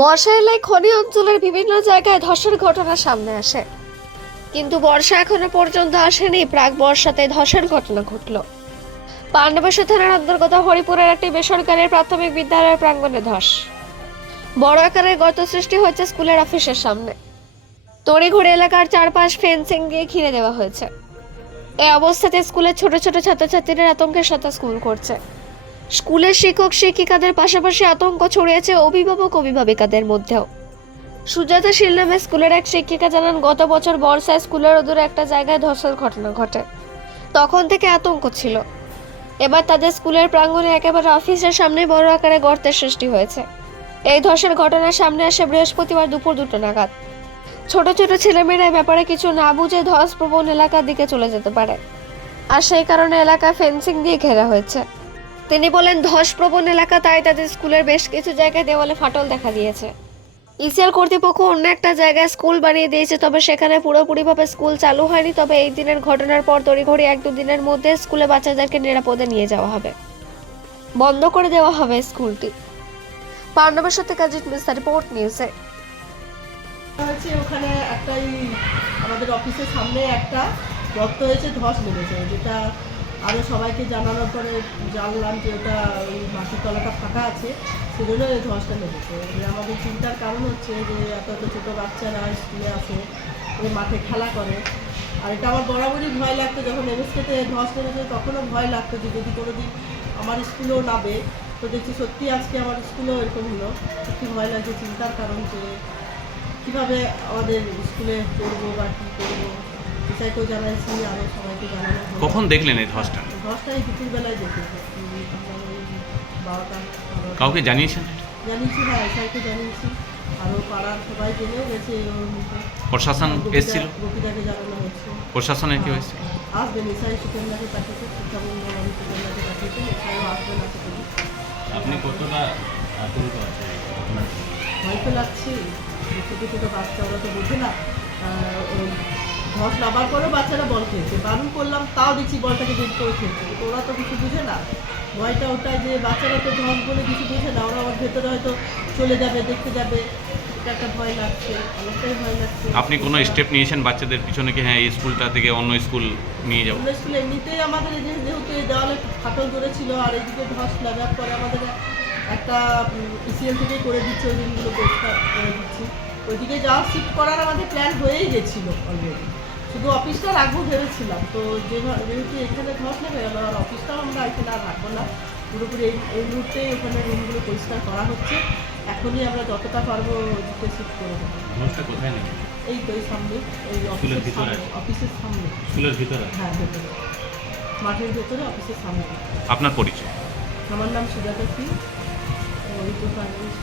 বর্ষা এলে খনি অঞ্চলের বিভিন্ন জায়গায় ধসের ঘটনা সামনে আসে। কিন্তু বর্ষা এখনও পর্যন্ত আসেনি, প্রাক বর্ষাতে ধসের ঘটনা ঘটল। পাণ্ডবেশ্বর থানার অন্তর্গত হরিপুরের একটি বেসরকারি প্রাথমিক বিদ্যালয়ের প্রাঙ্গণে ধস। বড় আকারের গর্ত সৃষ্টি হয়েছে স্কুলের অফিসের সামনে। তড়িঘড়ি এলাকার চারপাশ ফেন্সিং দিয়ে ঘিরে দেওয়া হয়েছে। এই অবস্থাতে স্কুলের ছোট ছোট ছাত্রছাত্রীরা আতঙ্কের সাথে স্কুল করছে। স্কুলের শিক্ষক শিক্ষিকাদের পাশাপাশি আতঙ্ক ছড়িয়েছে অভিভাবক অভিভাবিকাদের মধ্যেও। সুজাতা শীল নামে স্কুলের এক শিক্ষিকা জানান, গত বছর বর্ষায় স্কুলের অদূরে একটা জায়গায় ধসের ঘটনা ঘটে। তখন থেকে আতঙ্ক ছিল। এবার তাদের স্কুলের প্রাঙ্গণে একেবারে অফিসের সামনে বড় আকারে গর্তের সৃষ্টি হয়েছে। এই ধসের ঘটনার সামনে আসে বৃহস্পতিবার দুপুর দুটো নাগাদ। ছোট ছোট ছেলেমেয়েরা ব্যাপারে কিছু না বুঝে ধস প্রবণ এলাকার দিকে চলে যেতে পারে। আর সেই কারণে এলাকা ফেন্সিং দিয়ে ঘেরা হয়েছে। তিনি বলেন ধসপ্রবণ এলাকা, তাই তাদের স্কুলের বেশ কিছু জায়গায় দেওয়ালে ফাটল দেখা দিয়েছে। ইসিএল কর্তৃপক্ষ অন্য একটা জায়গায় স্কুল বানিয়ে দিয়েছে, তবে সেখানে পুরোপুরিভাবে স্কুল চালু হয়নি। তবে এই দিনের ঘটনার পর তড়িঘড়ি এক দুদিনের মধ্যে স্কুলে বাচ্চাদেরকে নিরাপদে নিয়ে যাওয়া হবে। বন্ধ করে দেওয়া হবে স্কুলটি। পাণ্ডবেশ্বর থেকে অজিত মিস্টার রিপোর্ট নিউজে। ওখানে একটাই, আমাদের অফিসের সামনে একটা গর্ত হয়েছে, ধস নেমেছে যেটা সবাইকে জানানোর পরে জানলাম যে ওটা ওই মাটির তলাটা ফাঁকা আছে, সেজন্য এই ধসটা যে আমাদের চিন্তার কারণ হচ্ছে যে এত এত ছোটো বাচ্চারা স্কুলে আসে ওই মাঠে খেলা করে। আর এটা আমার বরাবরই ভয় লাগতো, যখন এমএসকেতে ধস নেমেছে তখনও ভয় লাগতো যে যদি কোনো দিন আমার স্কুলেও নাবে তো দেখছি সত্যি আজকে আমার স্কুলেও এরকম হলো। সত্যি ভয় লাগছে, চিন্তার কারণ যে কীভাবে আমাদের স্কুলে পড়ব বা কী বিষয়কেও জানাইছি আরও সবাইকে জানানো হলো। কখন দেখলেন এই ধসটা? এই দুপুরবেলায় ওই বারোটা বারোটা। কাউকে জানিয়েছেন? জানিয়েছি হ্যাঁ এসআইকে জানিয়েছি। আরও পাড়ার সবাই জেনেও গেছে প্রশাসন এসেছিল? গোপীদাকে জানানো হচ্ছে প্রশাসনের কি হয়েছে আসবেন এসআই সুকন্যাকে পাঠিয়েছে শিক্ষামন্ডল আমি সুকন্যাকে পাঠিয়েছে এসআইও আসবেন আশা করি। আপনি কতটা আতঙ্ক আছে ভয় তো লাগছে ছোটো ছোটো বাচ্চা ওরা তো বোঝে না আহ, ওই ধস নামার পরেও বাচ্চারা বল খেলছে। বারণ করলাম তাও দেখছি বলটাকে বের করে খেলছে। ওরা তো কিছু বুঝে না। ভয়টা ওটা যে বাচ্চারা তো ধস বলে কিছু বুঝে না। ওরা ওর ভেতরে হয়তো চলে যাবে দেখতে যাবে। আপনি কোনো স্টেপ নিয়েছেন বাচ্চাদের পিছনে কি হ্যাঁ এই স্কুলটা থেকে অন্য স্কুল নিয়ে যাব? অন্য স্কুলে এমনিতেই আমাদের এই যে- যেহেতু এই দেওয়ালে ফাটল ধরেছিল আর এইদিকে ধস লাগার পরে আমাদের একটা ইসিএল থেকে করে দিচ্ছে ওই দিনগুলো পরিষ্কার করে দিচ্ছি। ওইদিকে যাওয়া শিফট করার আমাদের প্ল্যান হয়েই গেছিল অলরেডি শুধু অফিসটা রাখব ভেবেছিলাম তো যেহেতু এখানে ধস নেবে আর অফিসটাও আমরা এখানে আর রাখব না। পুরোপুরি এই এই মুহূর্তেই ওখানে রুমগুলো পরিষ্কার করা হচ্ছে। এখনই আমরা যতটা পারব ওদিকে শিফট করে দেবো এই তো এই সামনে এই অফিসের সামনে অফিসের সামনে। স্কুলের ভিতরে হ্যাঁ ভেতরে। মাঠের ভেতরে অফিসের সামনে। আপনার পরিচয়? আমার নাম সুজাতা সিং। ওই তো ফাইন্যান্স